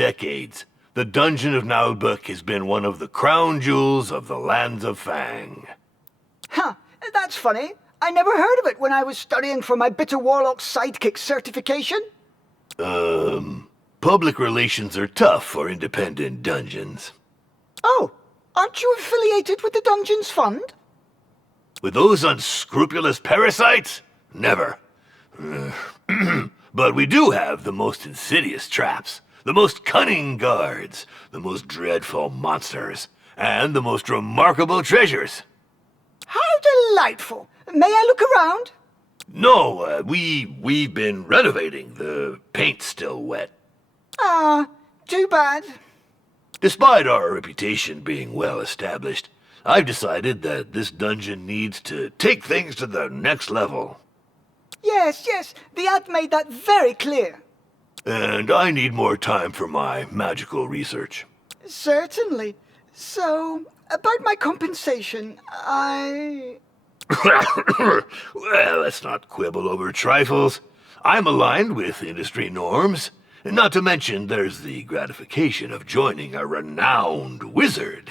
decades, the dungeon of Naheulbeuk has been one of the crown jewels of the lands of Fang. Huh, that's funny. I never heard of it when I was studying for my Bitter Warlock Sidekick certification. Public relations are tough for independent dungeons. Oh, aren't you affiliated with the Dungeons Fund? With those unscrupulous parasites? Never. But we do have the most insidious traps, the most cunning guards, the most dreadful monsters, and the most remarkable treasures. How delightful! May I look around? No, we've been renovating. The paint's still wet. Ah, too bad. Despite our reputation being well established, I've decided that this dungeon needs to take things to the next level. Yes, the ad made that very clear. And I need more time for my magical research. Certainly. So, about my compensation, Well, let's not quibble over trifles. I'm aligned with industry norms. Not to mention, there's the gratification of joining a renowned wizard.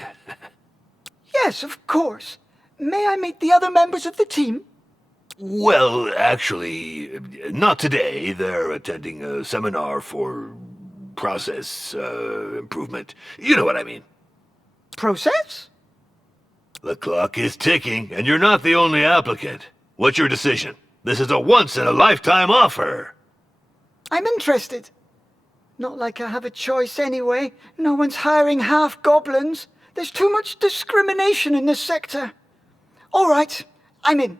Yes, of course. May I meet the other members of the team? Well, actually, not today. They're attending a seminar for process improvement. You know what I mean. Process? The clock is ticking, and you're not the only applicant. What's your decision? This is a once-in-a-lifetime offer. I'm interested. Not like I have a choice anyway. No one's hiring half-goblins. There's too much discrimination in this sector. All right, I'm in.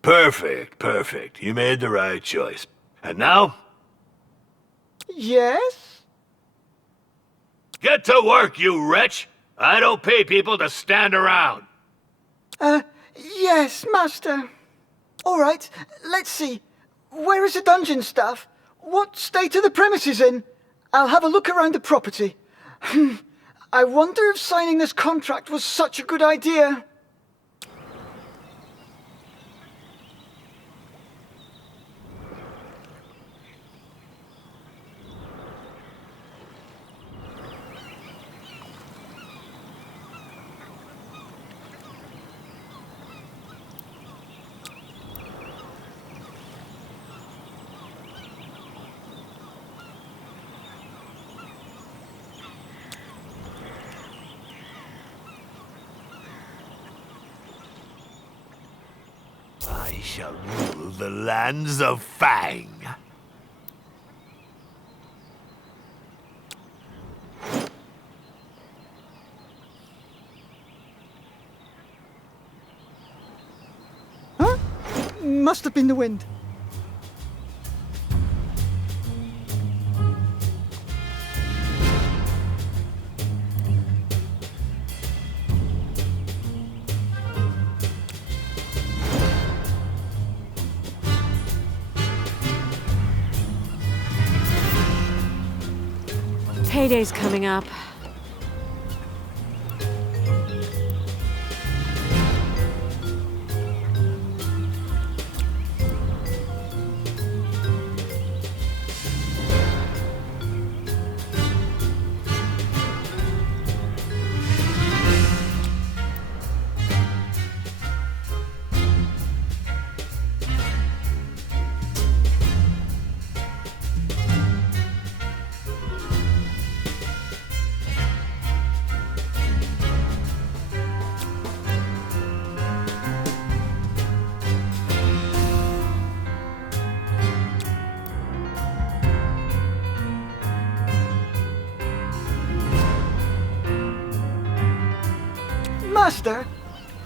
Perfect. You made the right choice. And now? Yes? Get to work, you wretch! I don't pay people to stand around. Yes, master. All right, let's see. Where is the dungeon staff? What state are the premises in? I'll have a look around the property. I wonder if signing this contract was such a good idea. I shall rule the lands of Fang. Huh? Must have been the wind. Payday's coming up. Master,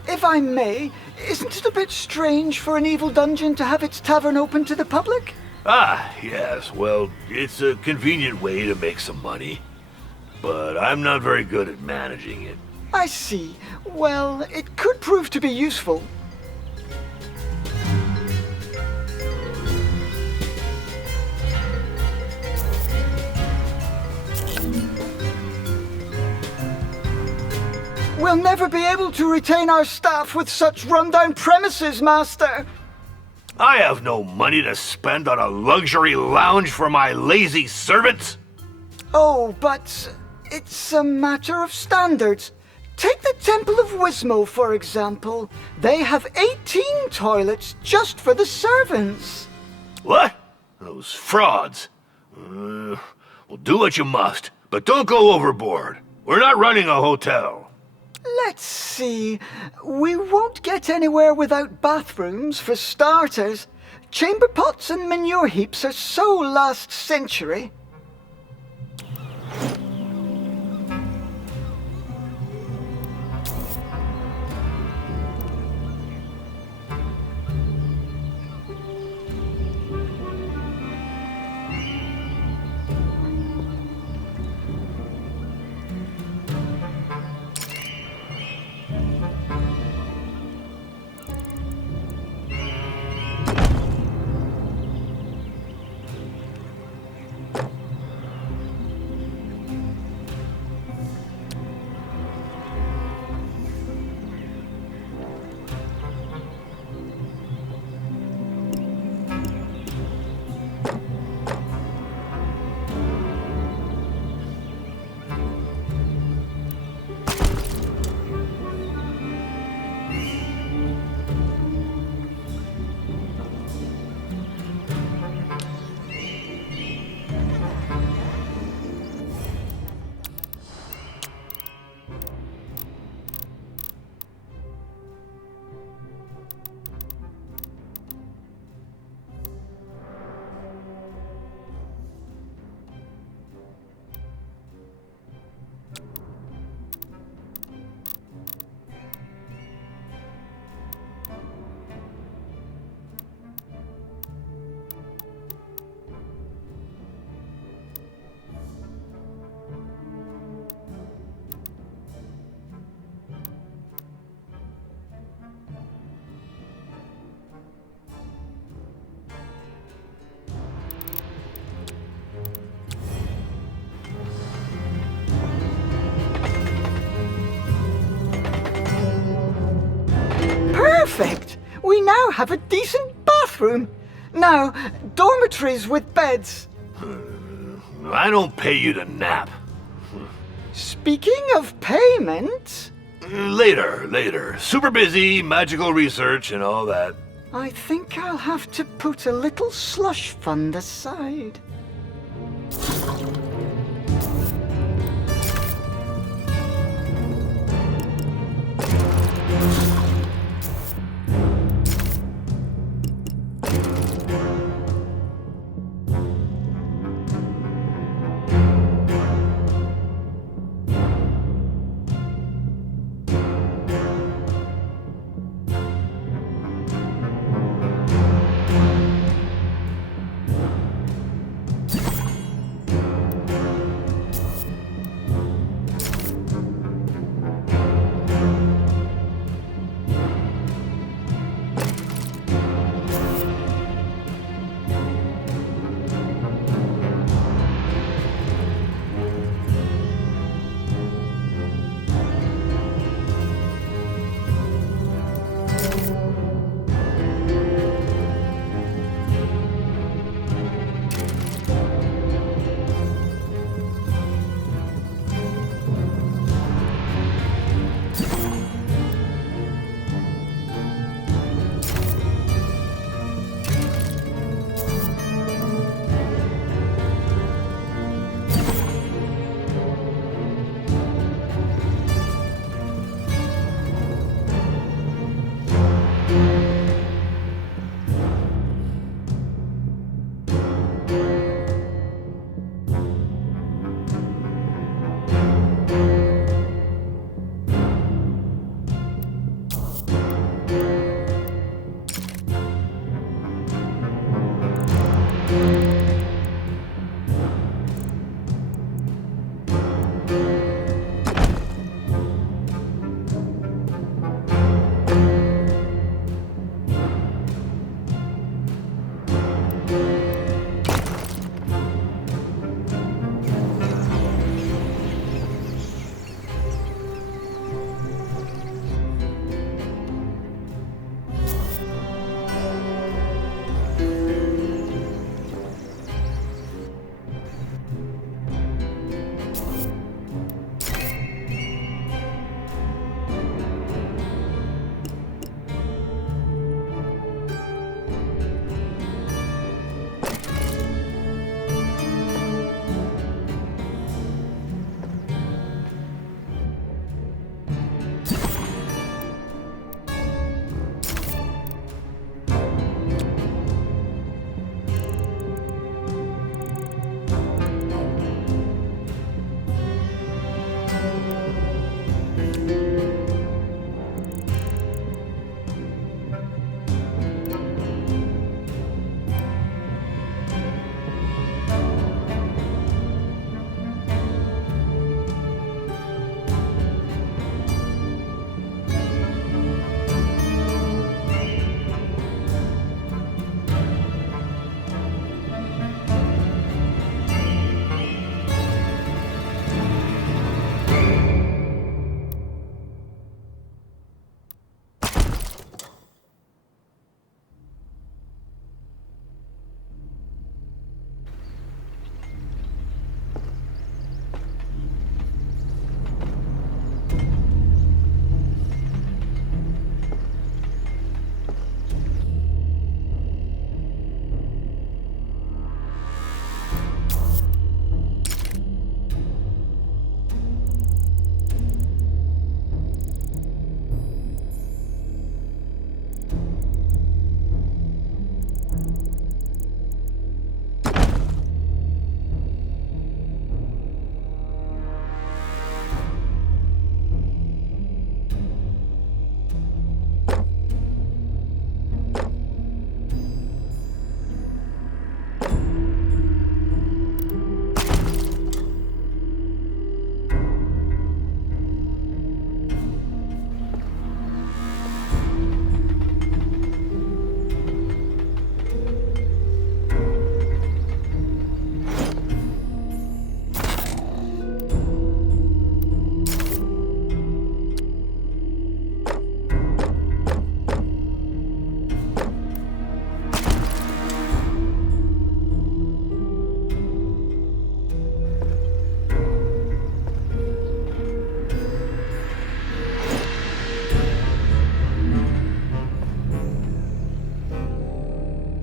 if I may, isn't it a bit strange for an evil dungeon to have its tavern open to the public? Ah, yes, well, it's a convenient way to make some money. But I'm not very good at managing it. I see. Well, it could prove to be useful. We'll never be able to retain our staff with such rundown premises, Master. I have no money to spend on a luxury lounge for my lazy servants. Oh, but it's a matter of standards. Take the Temple of Wismo, for example. They have 18 toilets just for the servants. What? Those frauds. Well, do what you must, but don't go overboard. We're not running a hotel. Let's see. We won't get anywhere without bathrooms, for starters. Chamber pots and manure heaps are so last century. Perfect! We now have a decent bathroom. Now, dormitories with beds. I don't pay you to nap. Speaking of payment... Later. Super busy, magical research and all that. I think I'll have to put a little slush fund aside.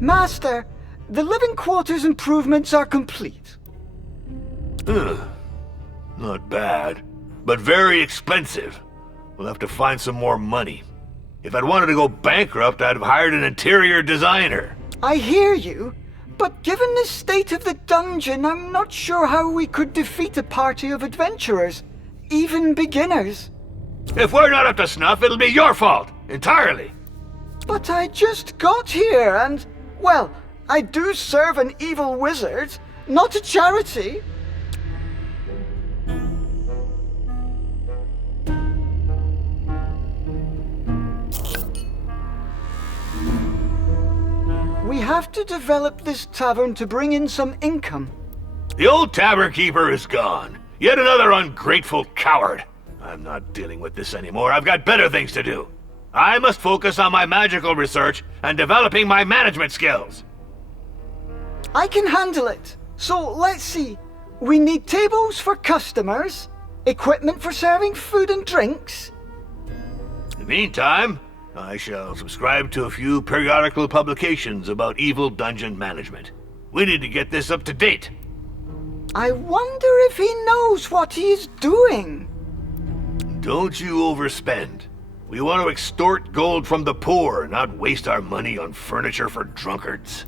Master, the living quarters improvements are complete. Not bad, but very expensive. We'll have to find some more money. If I'd wanted to go bankrupt, I'd have hired an interior designer. I hear you, but given the state of the dungeon, I'm not sure how we could defeat a party of adventurers, even beginners. If we're not up to snuff, it'll be your fault, entirely. But I just got here and, well, I do serve an evil wizard, not a charity. We have to develop this tavern to bring in some income. The old tavern keeper is gone. Yet another ungrateful coward. I'm not dealing with this anymore. I've got better things to do. I must focus on my magical research and developing my management skills. I can handle it. So let's see. We need tables for customers, equipment for serving food and drinks. In the meantime, I shall subscribe to a few periodical publications about evil dungeon management. We need to get this up to date. I wonder if he knows what he is doing. Don't you overspend. We want to extort gold from the poor, not waste our money on furniture for drunkards.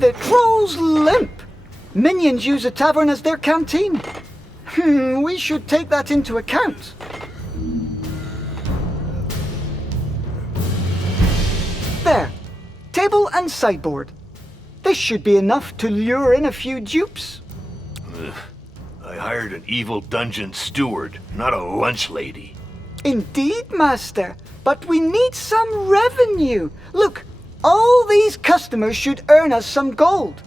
the Troll's limp. Minions use a tavern as their canteen. We should take that into account. There. Table and sideboard. This should be enough to lure in a few dupes. I hired an evil dungeon steward, not a lunch lady. Indeed, Master. But we need some revenue. Look, all these customers should earn us some gold.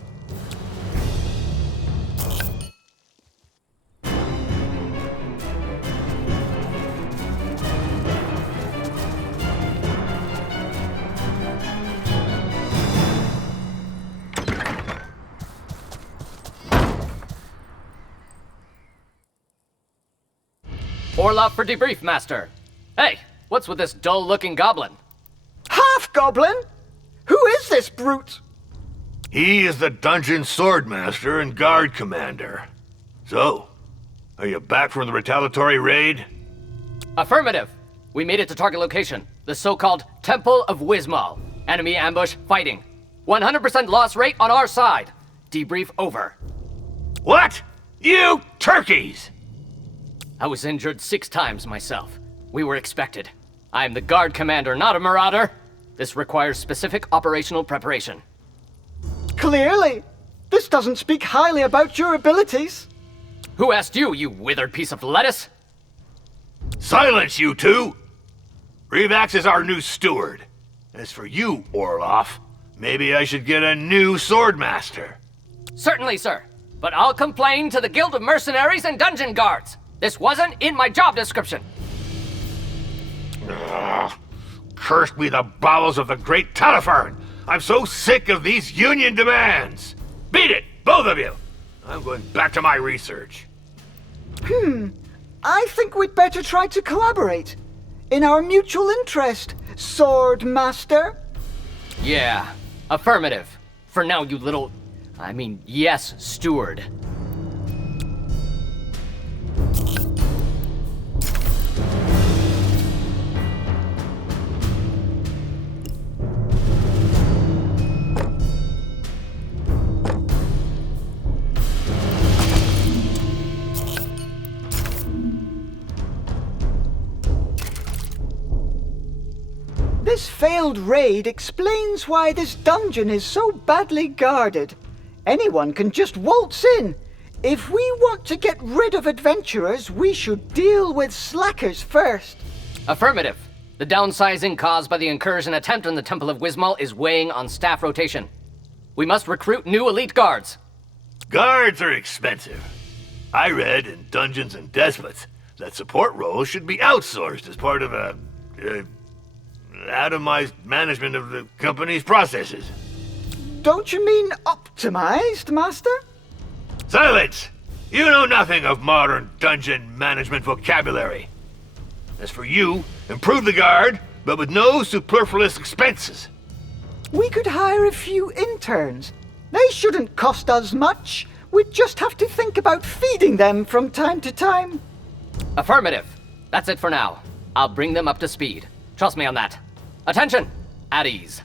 Orloff for debrief, Master. Hey, what's with this dull-looking goblin? Half-goblin? Who is this brute? He is the dungeon swordmaster and guard commander. So, are you back from the retaliatory raid? Affirmative. We made it to target location, the so-called Temple of Wismal. Enemy ambush fighting. 100% loss rate on our side. Debrief over. What? You turkeys! I was injured 6 times myself. We were expected. I am the guard commander, not a marauder. This requires specific operational preparation. Clearly. This doesn't speak highly about your abilities. Who asked you, you withered piece of lettuce? Silence, you two! Revax is our new steward. As for you, Orloff, maybe I should get a new swordmaster. Certainly, sir. But I'll complain to the Guild of Mercenaries and Dungeon Guards. This wasn't in my job description. Ugh. Cursed be the bowels of the great Talifern! I'm so sick of these union demands! Beat it, both of you! I'm going back to my research. I think we'd better try to collaborate. In our mutual interest, Sword Master. Yeah, affirmative. For now, you little... yes, steward. This failed raid explains why this dungeon is so badly guarded. Anyone can just waltz in. If we want to get rid of adventurers, we should deal with slackers first. Affirmative. The downsizing caused by the incursion attempt on the Temple of Wismal is weighing on staff rotation. We must recruit new elite guards. Guards are expensive. I read in Dungeons and Despots that support roles should be outsourced as part of a atomized management of the company's processes. Don't you mean optimized, Master? Silence! You know nothing of modern dungeon management vocabulary. As for you, improve the guard, but with no superfluous expenses. We could hire a few interns. They shouldn't cost us much. We'd just have to think about feeding them from time to time. Affirmative. That's it for now. I'll bring them up to speed. Trust me on that. Attention! At ease.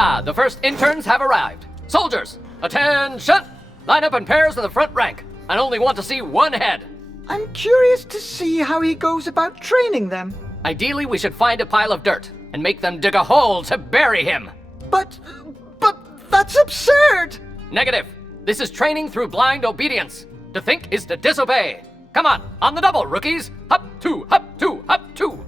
Ah, the first interns have arrived. Soldiers, attention! Line up in pairs in the front rank. I only want to see one head. I'm curious to see how he goes about training them. Ideally, we should find a pile of dirt and make them dig a hole to bury him. But that's absurd! Negative. This is training through blind obedience. To think is to disobey. Come on the double, rookies. Hop, two, hop, two, hop, two.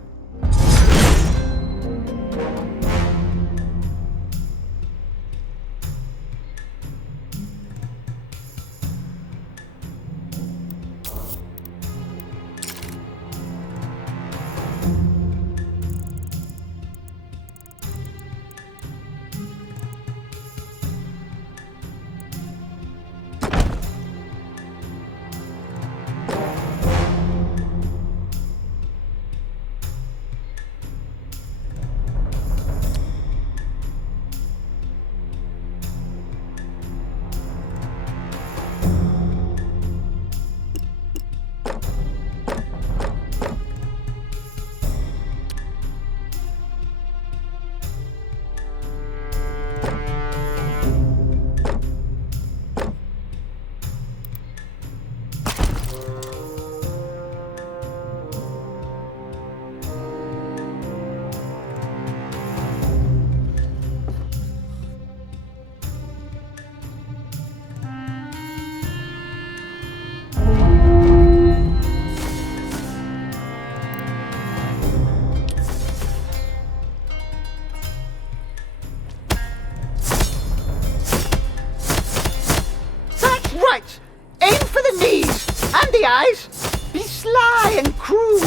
Right! Aim for the knees and the eyes. Be sly and crude.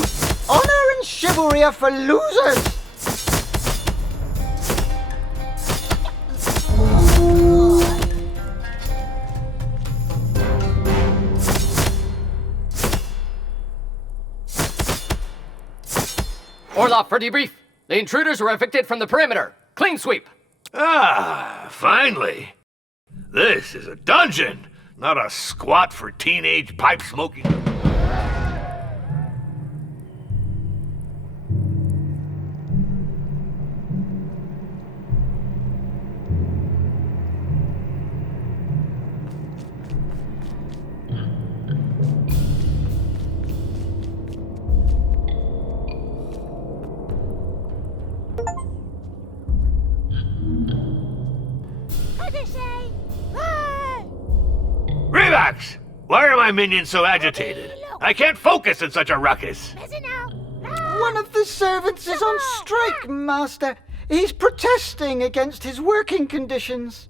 Honor and chivalry are for losers. Orloff for debrief. The intruders were evicted from the perimeter. Clean sweep. Ah, finally. This is a dungeon, not a squat for teenage pipe smoking. Revax! Why are my minions so agitated? I can't focus in such a ruckus. One of the servants is on strike, Master. He's protesting against his working conditions.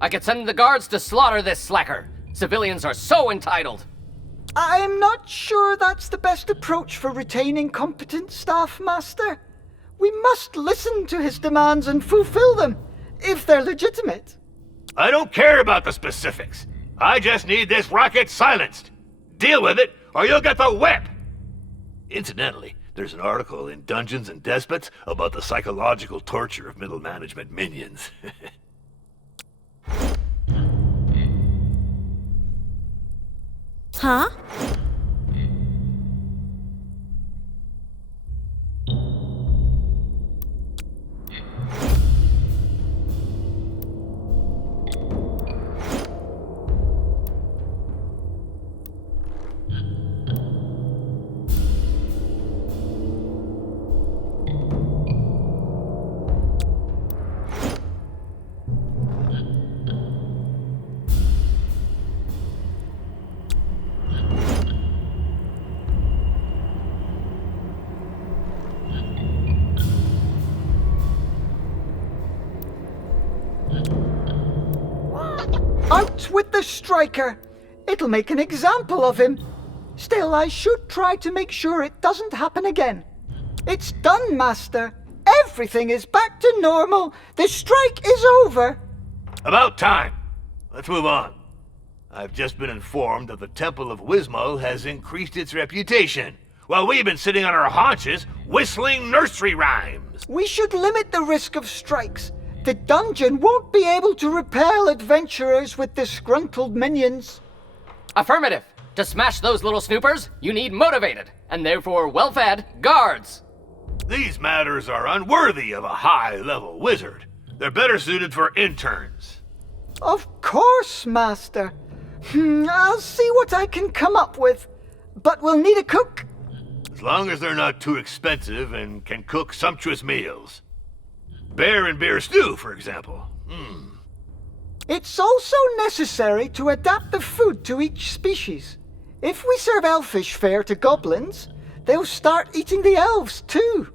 I could send the guards to slaughter this slacker. Civilians are so entitled. I'm not sure that's the best approach for retaining competent staff, Master. We must listen to his demands and fulfill them, if they're legitimate. I don't care about the specifics. I just need this rocket silenced. Deal with it, or you'll get the whip! Incidentally, there's an article in Dungeons and Despots about the psychological torture of middle management minions. Huh? Out with the striker! It'll make an example of him. Still, I should try to make sure it doesn't happen again. It's done, Master. Everything is back to normal. The strike is over. About time. Let's move on. I've just been informed that the Temple of Wismal has increased its reputation, while we've been sitting on our haunches whistling nursery rhymes. We should limit the risk of strikes. The dungeon won't be able to repel adventurers with disgruntled minions. Affirmative. To smash those little snoopers, you need motivated, and therefore well-fed, guards. These matters are unworthy of a high-level wizard. They're better suited for interns. Of course, Master. I'll see what I can come up with. But we'll need a cook. As long as they're not too expensive and can cook sumptuous meals. Bear and beer stew, for example. It's also necessary to adapt the food to each species. If we serve elfish fare to goblins, they'll start eating the elves too.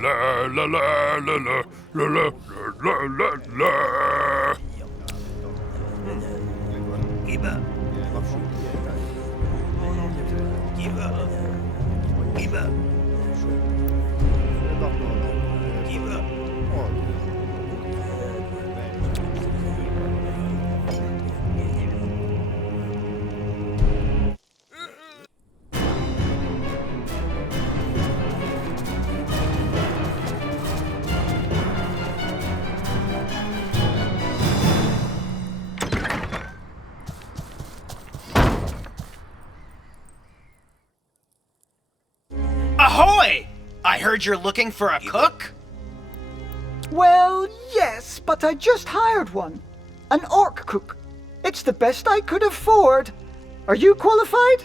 la la la la la la la la la. Give up. Give up. Give up. Give up. Ahoy! I heard you're looking for a cook? Well, yes, but I just hired one. An orc cook. It's the best I could afford. Are you qualified?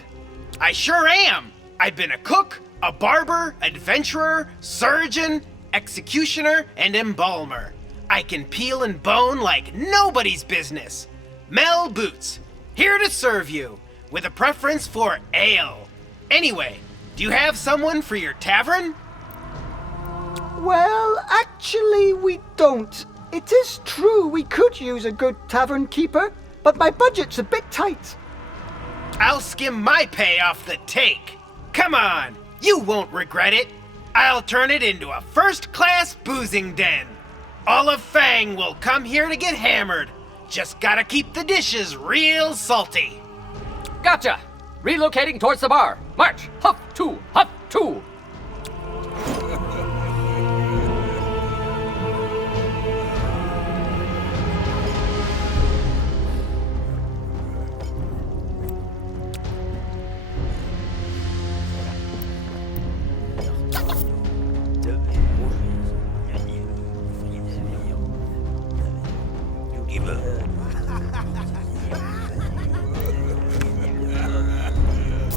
I sure am! I've been a cook, a barber, adventurer, surgeon, executioner, and embalmer. I can peel and bone like nobody's business. Mel Boots, here to serve you, with a preference for ale. Anyway, do you have someone for your tavern? Well, actually, we don't. It is true we could use a good tavern keeper, but my budget's a bit tight. I'll skim my pay off the take. Come on, you won't regret it. I'll turn it into a first-class boozing den. All of Fang will come here to get hammered. Just gotta keep the dishes real salty. Gotcha! Relocating towards the bar. March! Huff two! Huff two! Give up.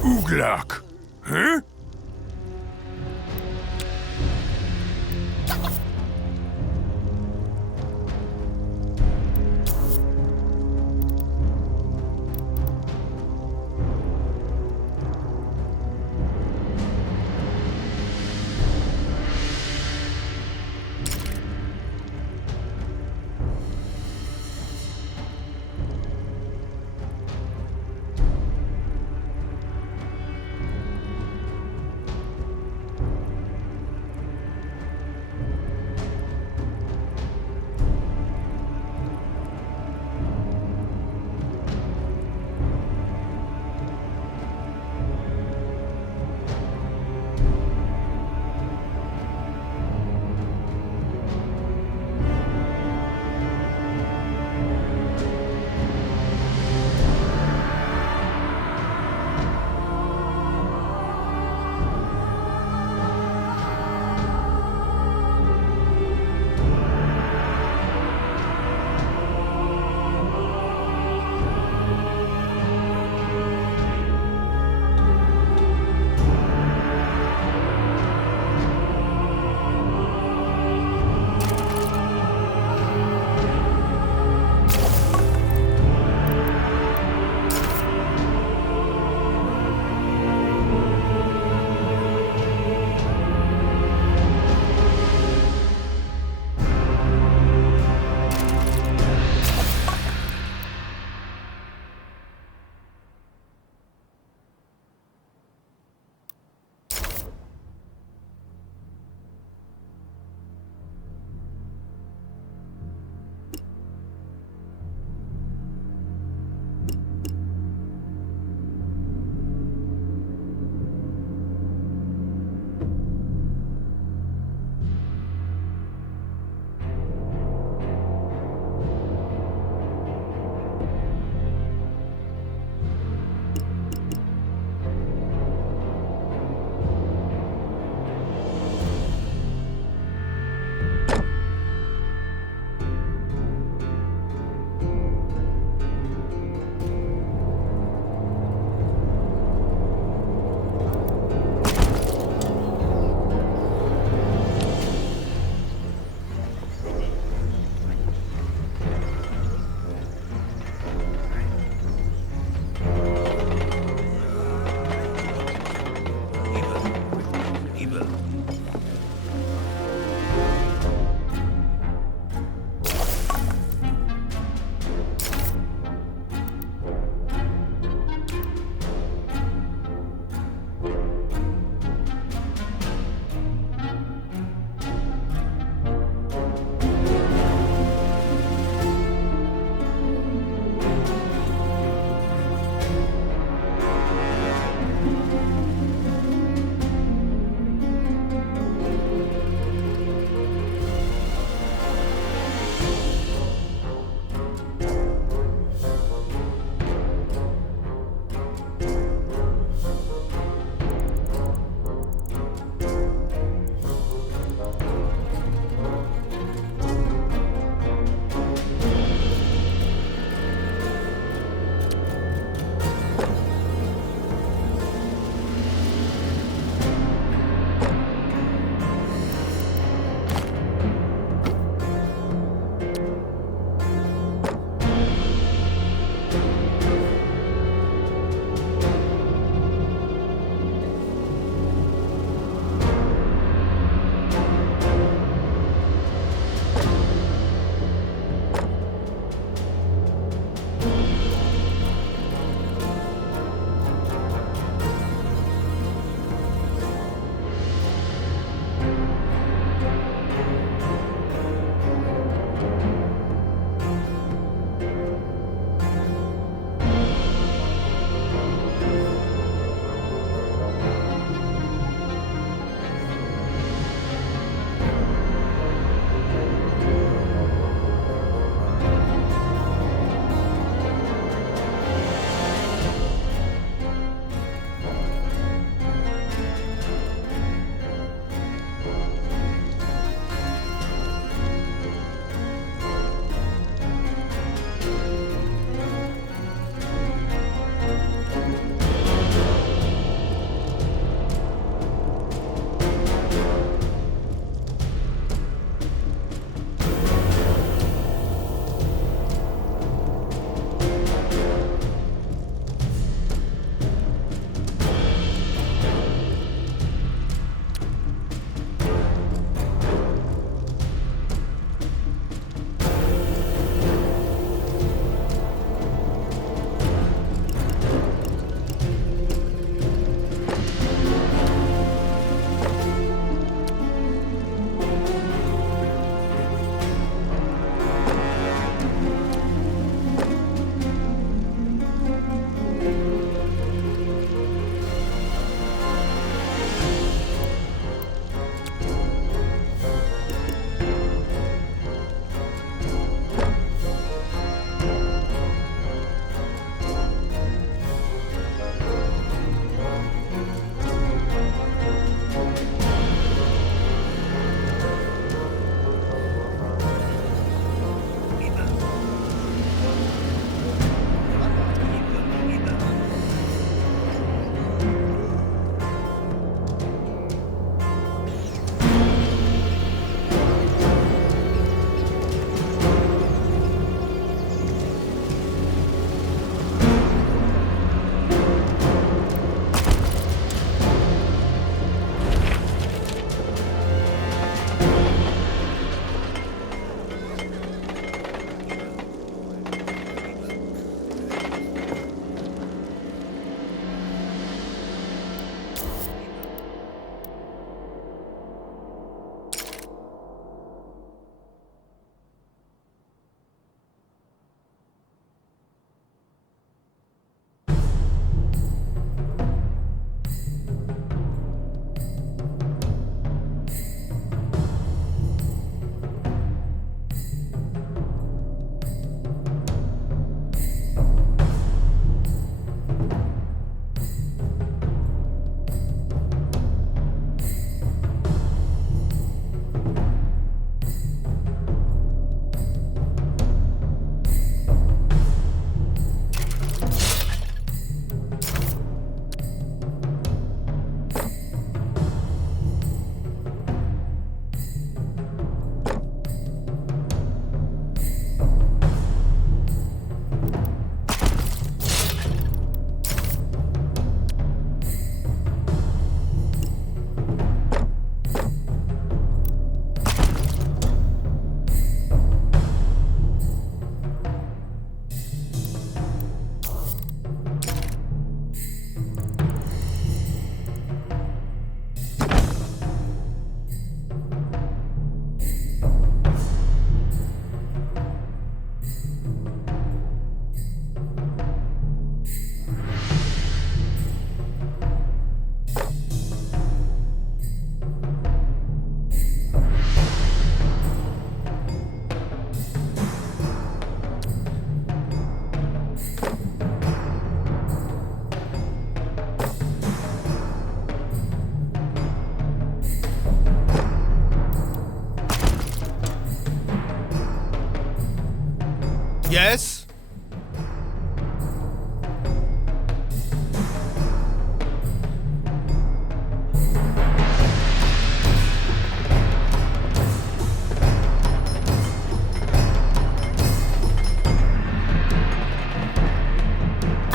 Ooglock. Huh?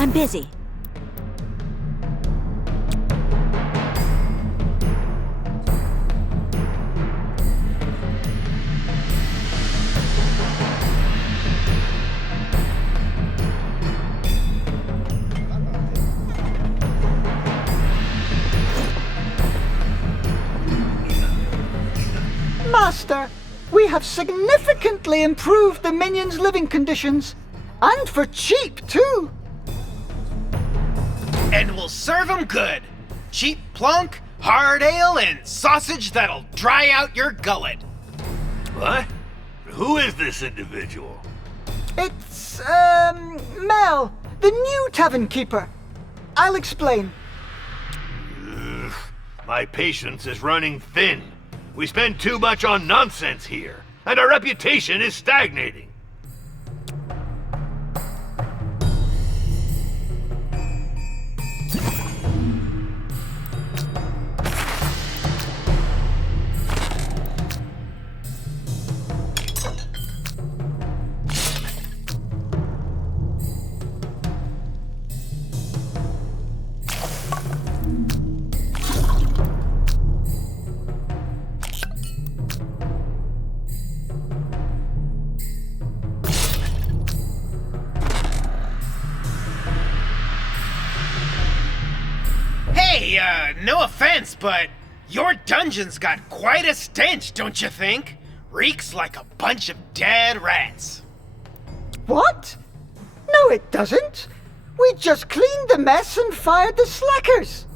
I'm busy. Master, we have significantly improved the minions' living conditions. And for cheap, too. And we'll serve 'em good. Cheap plunk, hard ale, and sausage that'll dry out your gullet. What? Who is this individual? It's, Mel, the new tavern keeper. I'll explain. Ugh, my patience is running thin. We spend too much on nonsense here, and our reputation is stagnating. Hey, no offense, but your dungeon's got quite a stench, don't you think? Reeks like a bunch of dead rats. What? No, it doesn't. We just cleaned the mess and fired the slackers.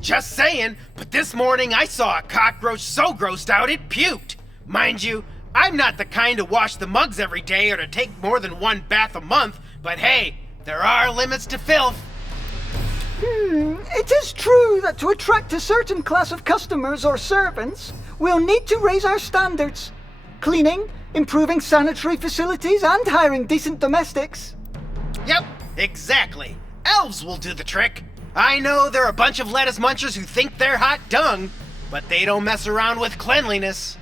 Just saying, but this morning I saw a cockroach so grossed out it puked. Mind you, I'm not the kind to wash the mugs every day or to take more than one bath a month, but hey, there are limits to filth. It is true that to attract a certain class of customers or servants, we'll need to raise our standards. Cleaning, improving sanitary facilities, and hiring decent domestics. Yep, exactly. Elves will do the trick. I know they're a bunch of lettuce munchers who think they're hot dung, but they don't mess around with cleanliness.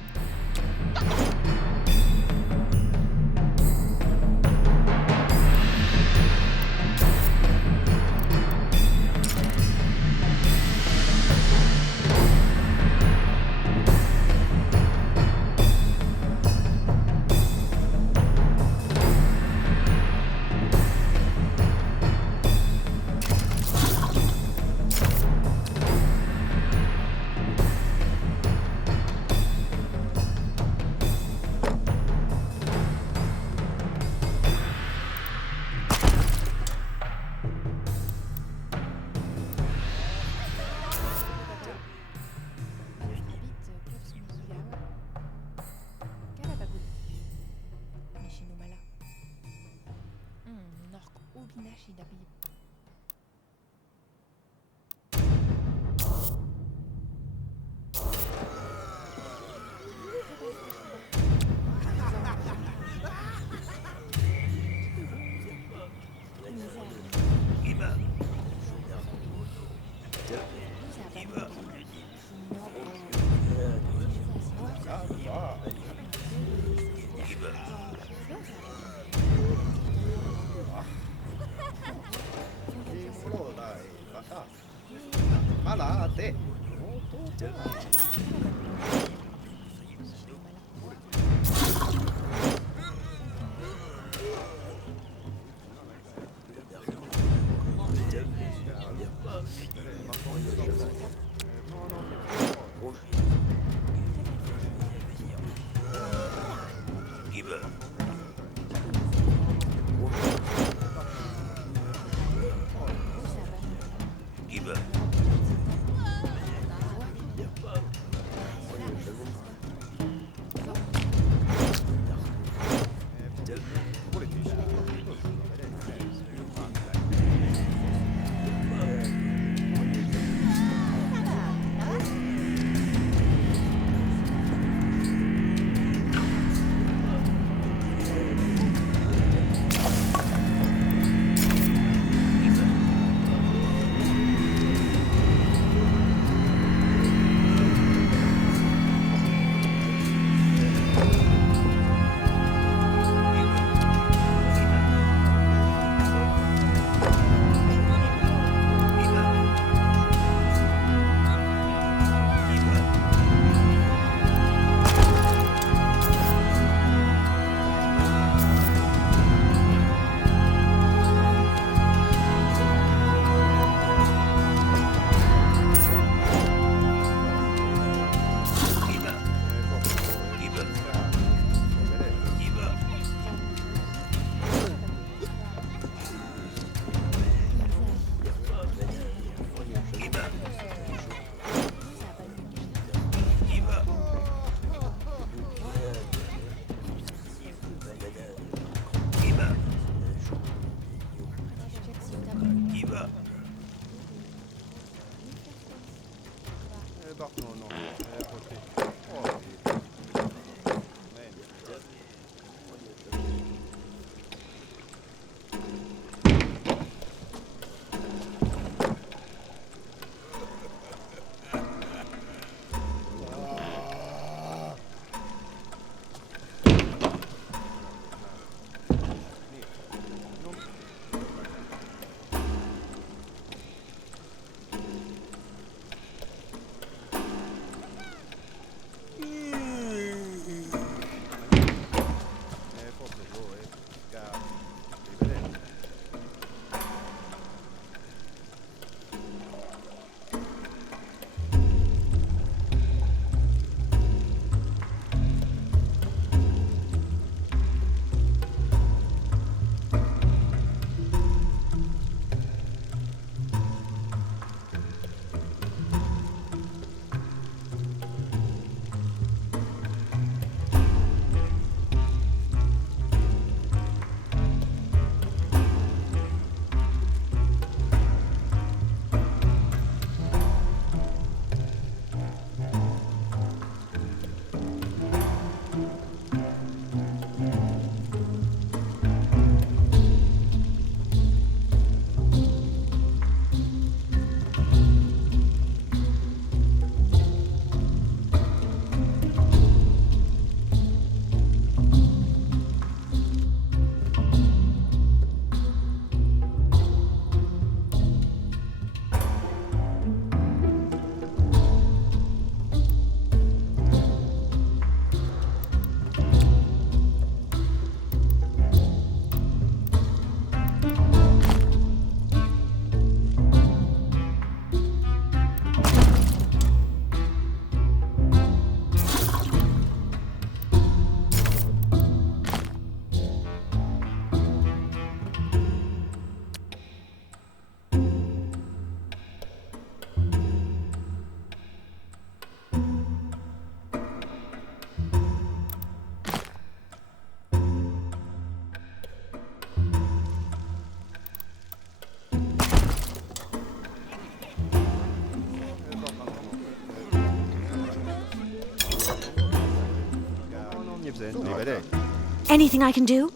Anything I can do?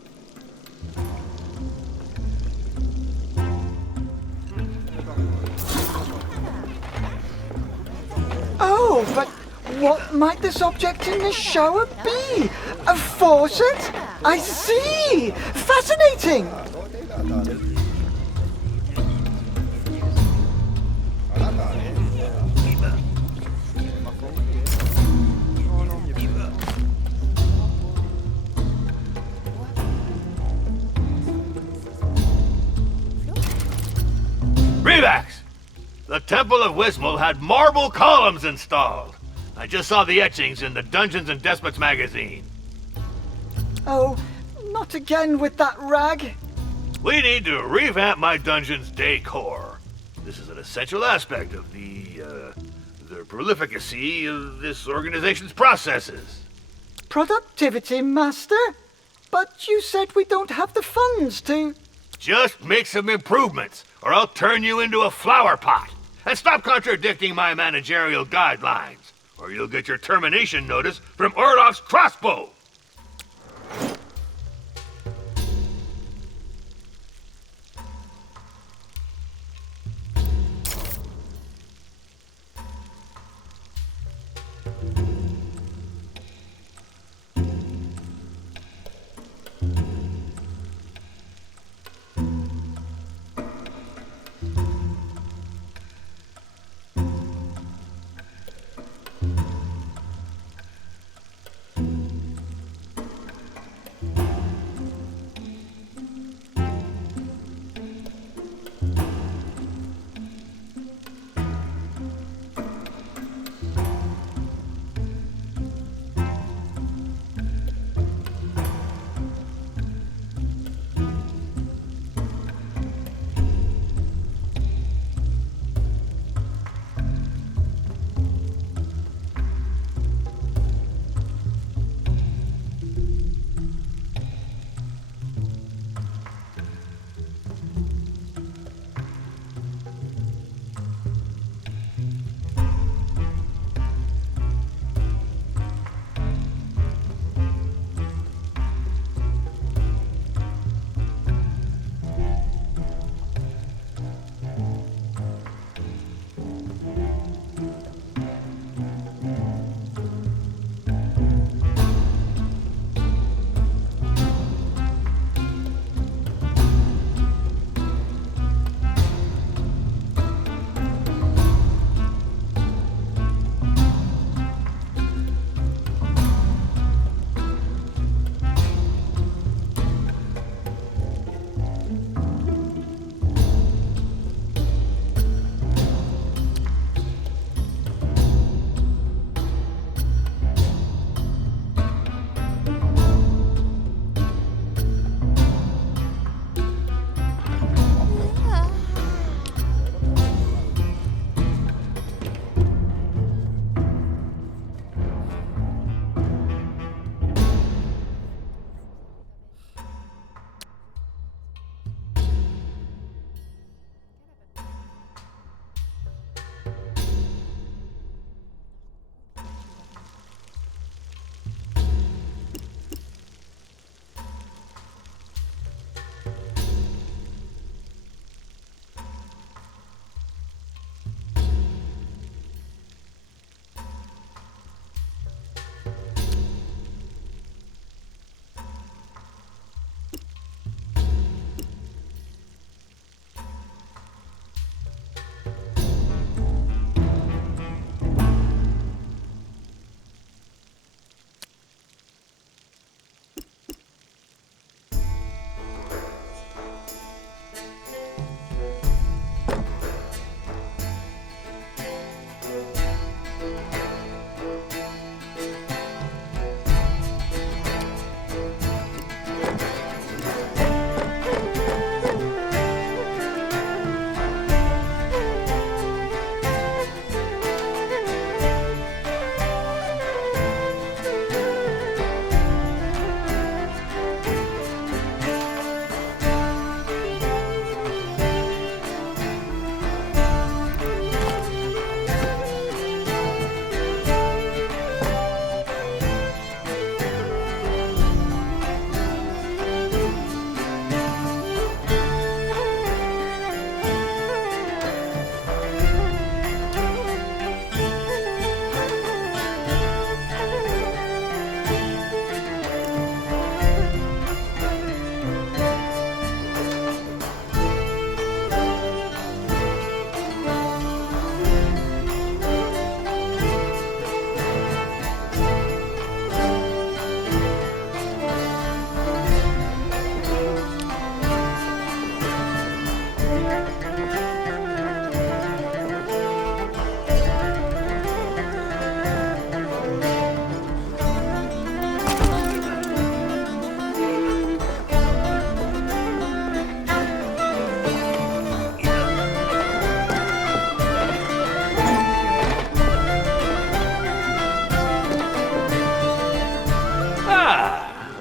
Oh, but what might this object in the shower be? A faucet? I see! Fascinating! Revax! The Temple of Wismol had marble columns installed. I just saw the etchings in the Dungeons and Despots magazine. Oh, not again with that rag. We need to revamp my dungeon's decor. This is an essential aspect of the prolificacy of this organization's processes. Productivity, Master? But you said we don't have the funds to... Just make some improvements, or I'll turn you into a flower pot. And stop contradicting my managerial guidelines, or you'll get your termination notice from Orloff's crossbow.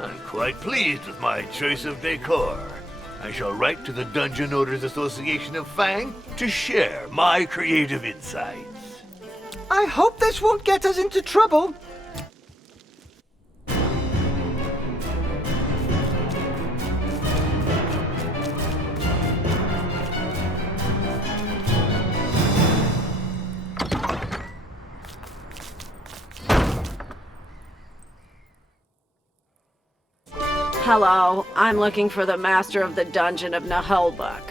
I'm quite pleased with my choice of decor. I shall write to the Dungeon Owners Association of Fang to share my creative insights. I hope this won't get us into trouble. Hello, I'm looking for the master of the dungeon of Naheulbeuk.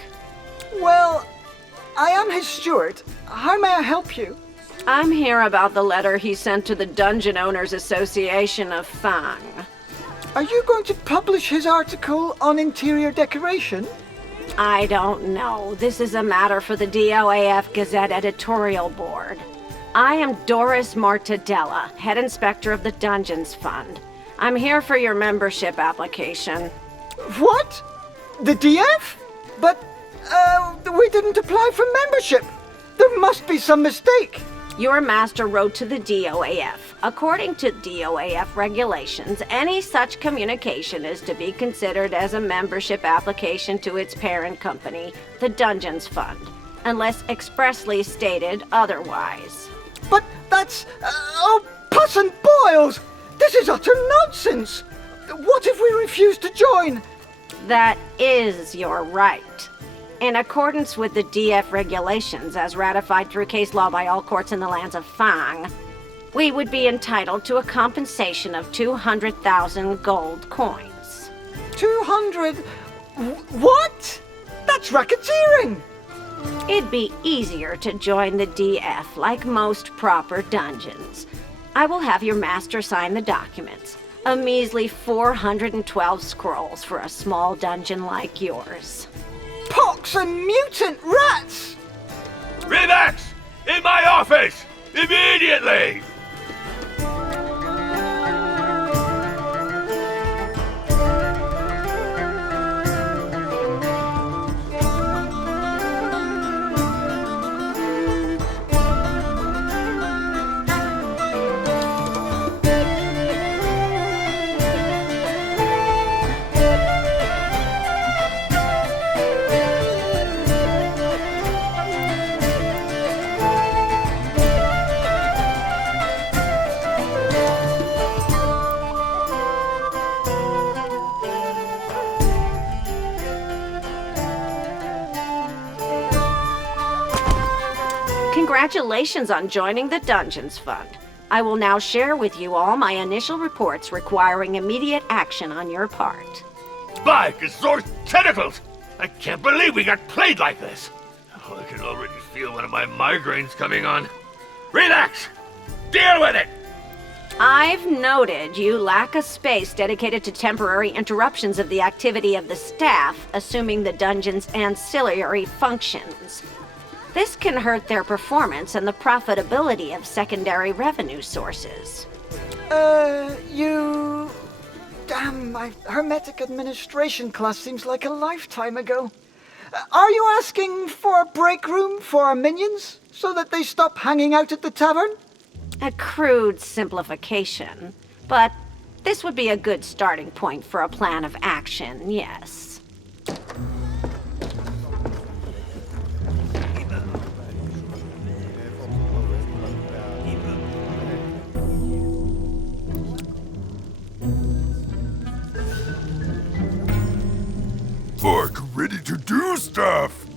Well, I am his steward. How may I help you? I'm here about the letter he sent to the Dungeon Owners Association of Fang. Are you going to publish his article on interior decoration? I don't know. This is a matter for the DOAF Gazette editorial board. I am Doris Mortadella, head inspector of the Dungeons Fund. I'm here for your membership application. What? The DF? But, we didn't apply for membership. There must be some mistake. Your master wrote to the DOAF. According to DOAF regulations, any such communication is to be considered as a membership application to its parent company, the Dungeons Fund, unless expressly stated otherwise. But that's... oh, pus and boils! This is utter nonsense! What if we refuse to join? That is your right. In accordance with the DF regulations, as ratified through case law by all courts in the lands of Fang, we would be entitled to a compensation of 200,000 gold coins. 200... What? That's racketeering! It'd be easier to join the DF like most proper dungeons. I will have your master sign the documents. A measly 412 scrolls for a small dungeon like yours. Pox and mutant rats! Relax! In my office! Immediately! Congratulations on joining the Dungeons Fund. I will now share with you all my initial reports requiring immediate action on your part. By Gazor's tentacles! I can't believe we got played like this! Oh, I can already feel one of my migraines coming on. Relax! Deal with it! I've noted you lack a space dedicated to temporary interruptions of the activity of the staff, assuming the dungeon's ancillary functions. This can hurt their performance and the profitability of secondary revenue sources. You... Damn, my Hermetic Administration class seems like a lifetime ago. Are you asking for a break room for our minions, so that they stop hanging out at the tavern? A crude simplification, but this would be a good starting point for a plan of action, yes. Fuck, ready to do stuff!